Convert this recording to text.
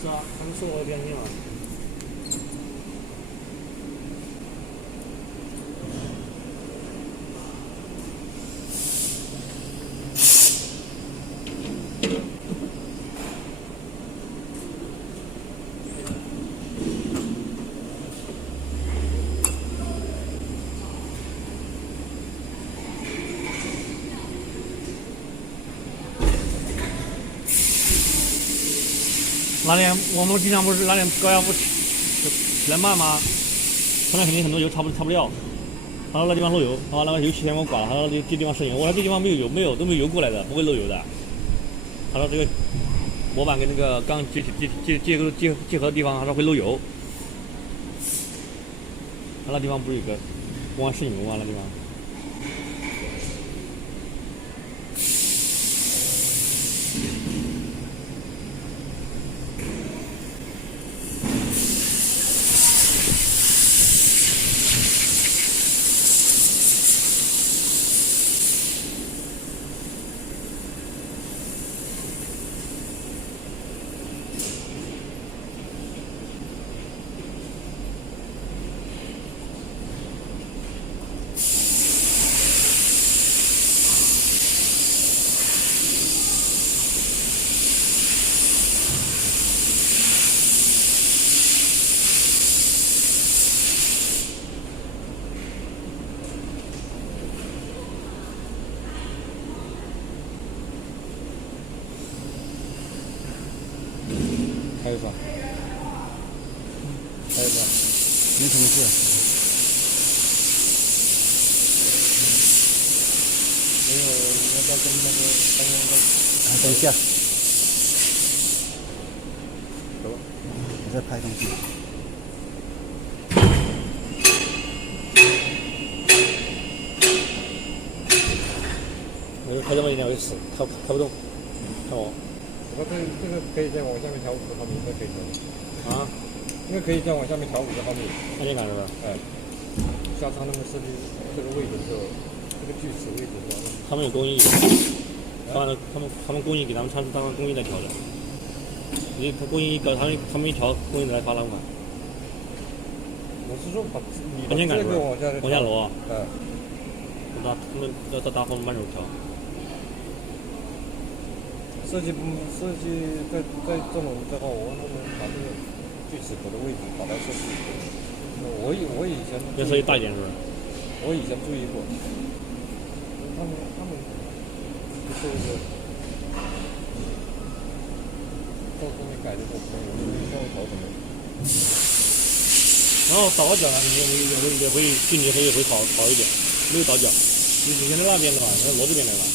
是啊，他们说我变硬了。那天我们经常不是那天高压不起来慢吗？后来肯定很多油擦不了。他说那地方漏油，啊，那个油漆先给我刮了。他说这地方渗油，我说这地方没有油，都没有油过来的，不会漏油的。他说这个模板跟那个钢结合的地方，他说会漏油。他那地方不是有个公安渗油吗？那地方。还有啥？还有啥？没什么事。没有，要不要跟那个刚刚的？等一下。走。我在拍东西。那个开这么一点会死，开不动。看我。这个可以再往下面调50毫米，这可以调。啊？这个可以再往下面调50毫米。看见感是吧？哎。下仓那个设计这个位置的时候，这个锯齿位置是吧？他们有工艺，他们工艺给他们仓当工艺来调的。你他工艺搞他们一调工艺来发了嘛？我是说把你把这个往下挪。哎。他们要大风慢手调。设计在这种的话，我能把这个锯齿口的位置把它设计。我以前要设计大一点是吧？我以前注意过。他们就是到后面改的时候，我稍微调整了。然后倒角呢，也会距离也会好一点，没有倒角。你现在那边的话，那螺这边的吧。